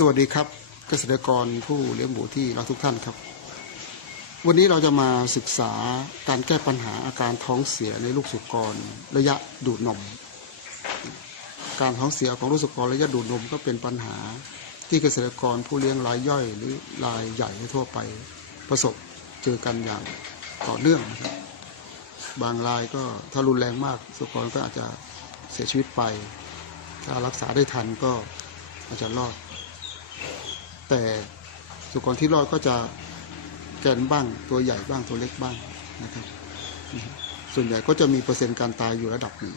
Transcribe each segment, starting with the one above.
สวัสดีครับเกษตรกรผู้เลี้ยงหมูที่รักทุกท่านครับ วันนี้เราจะมาศึกษาการแก้ปัญหาอาการท้องเสียในลูกสุกรระยะดูดนม การท้องเสียของลูกสุกรระยะดูดนมก็เป็นปัญหาที่เกษตรกรผู้เลี้ยงรายย่อยหรือรายใหญ่ทั่วไป ประสบเจอกันอย่างต่อเนื่องนะครับบางรายก็ถ้ารุนแรงมากสุกรก็อาจจะเสียชีวิตไป ถ้ารักษาได้ทันก็อาจจะรอด แต่สุกรที่รอดก็จะแกนบ้างตัวใหญ่บ้างตัวเล็กบ้างนะครับ ส่วนใหญ่ก็จะมีเปอร์เซ็นต์การตายอยู่ระดับหนึ่ง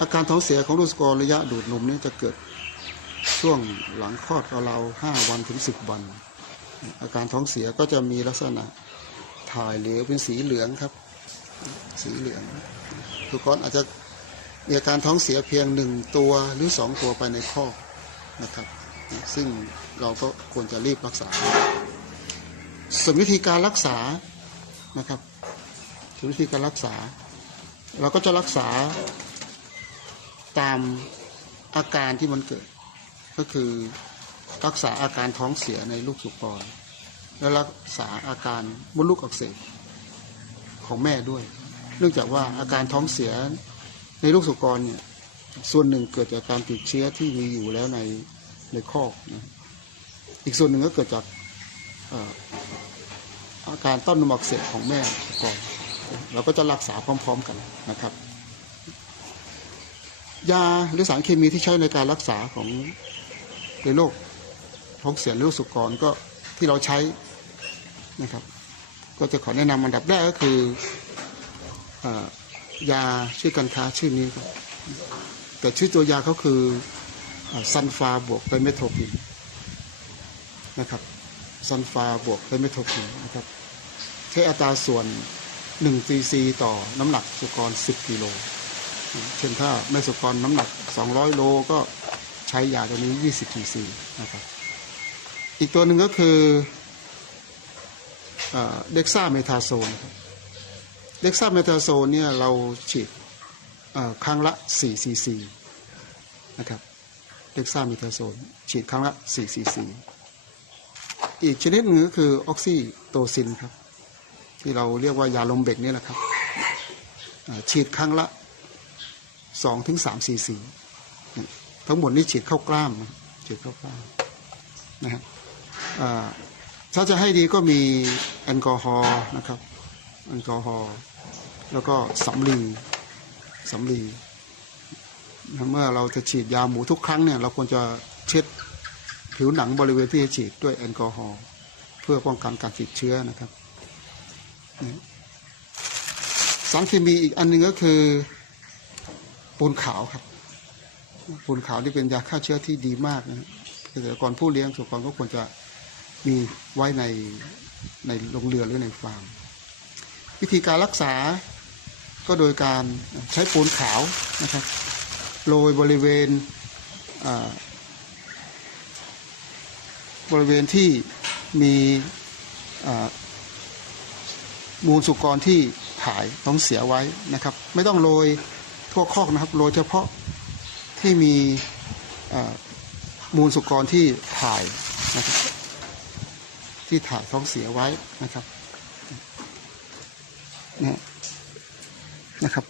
อาการท้องเสียของลูกสุกรระยะดูดนมนี่จะเกิดช่วงหลังคลอดเราๆห้าวันถึงสิบวัน อาการท้องเสียก็จะมีลักษณะถ่ายเหลวเป็นสีเหลืองครับ สีเหลืองสุกรอาจจะมีอาการท้องเสียเพียงหนึ่งตัวหรือสองตัวไปในคอกนะครับ ซึ่งเราก็ควรจะรีบรักษา ส่วนวิธีการรักษานะครับส่วนวิธีการรักษา เราก็จะรักษาตามอาการที่มันเกิด ก็คือรักษาอาการท้องเสียในลูกสุกรและรักษาอาการมดลูกอักเสบของแม่ด้วย เนื่องจากว่าอาการท้องเสียในลูกสุกรเนี่ยส่วนหนึ่งเกิดจากการติดเชื้อที่มีอยู่แล้วใน ในคอนะอีกส่วนหนึ่งก็เกิดจากอาการต้นนมอักเสบของแม่ก่อนเราก็จะรักษาพร้อม ๆ กันนะครับ ยาหรือสารเคมีที่ใช้ในการรักษาของในโรคท้องเสียในลูกสุกรก็ที่เราใช้นะครับ ก็จะขอแนะนำอันดับแรกก็คือเอ่อยาชื่อกันค้าชื่อนี้ครับแต่ชื่อตัวยาเขาคือ ซันฟาบวกไดเมโทรพินนะครับซันฟาบวกไดเมโทรพินนะครับใช้อัตราส่วน 1 ซีซี ต่อน้ำหนักสุกร 10 กิโล เช่นถ้าแม่สุกรน้ำหนัก 200 โลก็ใช้ยาตัวนี้ 20 ซีซีนะครับ อีกตัวหนึ่งก็คือเด็กซ่าเมทาโซนเด็กซ่าเมทาโซนเนี่ยเราฉีดครั้งละ 4 ซีซีนะครับ เด็กซ่าเมทาโซน ฉีดครั้งละ4ซีซีอีกชนิดหนึ่งก็คือออกซิโตซินครับ ที่เราเรียกว่ายาลมเบกนี่แหละครับฉีดครั้งละ2ถึง3ซีซีทั้งหมดนี้ฉีดเข้ากล้ามฉีดเข้ากล้ามนะฮะอ่าถ้าจะให้ดีก็มีแอลกอฮอล์นะครับแอลกอฮอล์แล้วก็สำลีสำลี เมื่อเราจะฉีดยาหมูทุกครั้งเนี่ยเราควรจะเช็ดผิวหนังบริเวณที่จะฉีดด้วยแอลกอฮอล์เพื่อป้องกันการติดเชื้อนะครับ สารเคมีอีกอันหนึงก็คือปูนขาวครับปูนขาวนี่เป็นยาฆ่าเชื้อที่ดีมากนะเกษตรกรผู้เลี้ยงสุกรก็ควรจะมีไว้ในในโรงเรือหรือในฟาร์มวิธีการรักษาก็โดยการใช้ปูนขาวนะครับ โรยบริเวณบริเวณที่มีมูลสุกรที่ถ่ายต้องเสียไว้นะครับ ไม่ต้องโรยทั่วคอกนะครับโรยเฉพาะที่มีมูลสุกรที่ถ่ายนะครับที่ถ่ายท้องเสียไว้นะครับนะนะครับ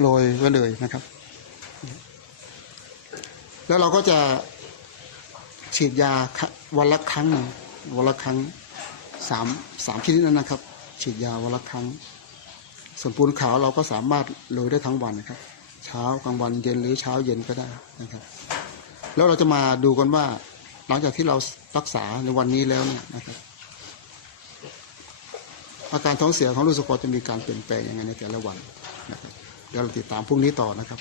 โรยไว้เลยนะครับ แล้วเราก็จะฉีดยาวันละครั้งวันละครั้งสามสามชนิดนั้นนะครับ ฉีดยาวันละครั้ง ส่วนปูนขาวเราก็สามารถโรยได้ทั้งวันนะครับ เช้ากลางวันเย็นหรือเช้าเย็นก็ได้นะครับ แล้วเราจะมาดูกันว่า หลังจากที่เรารักษาในวันนี้แล้วเนี่ยนะครับ อาการท้องเสียของลูกสกรจะมีการเปลี่ยนแปลงยังไงในแต่ละวันนะครับเดี๋ยวเราติดตามพรุ่งนี้ต่อนะครับ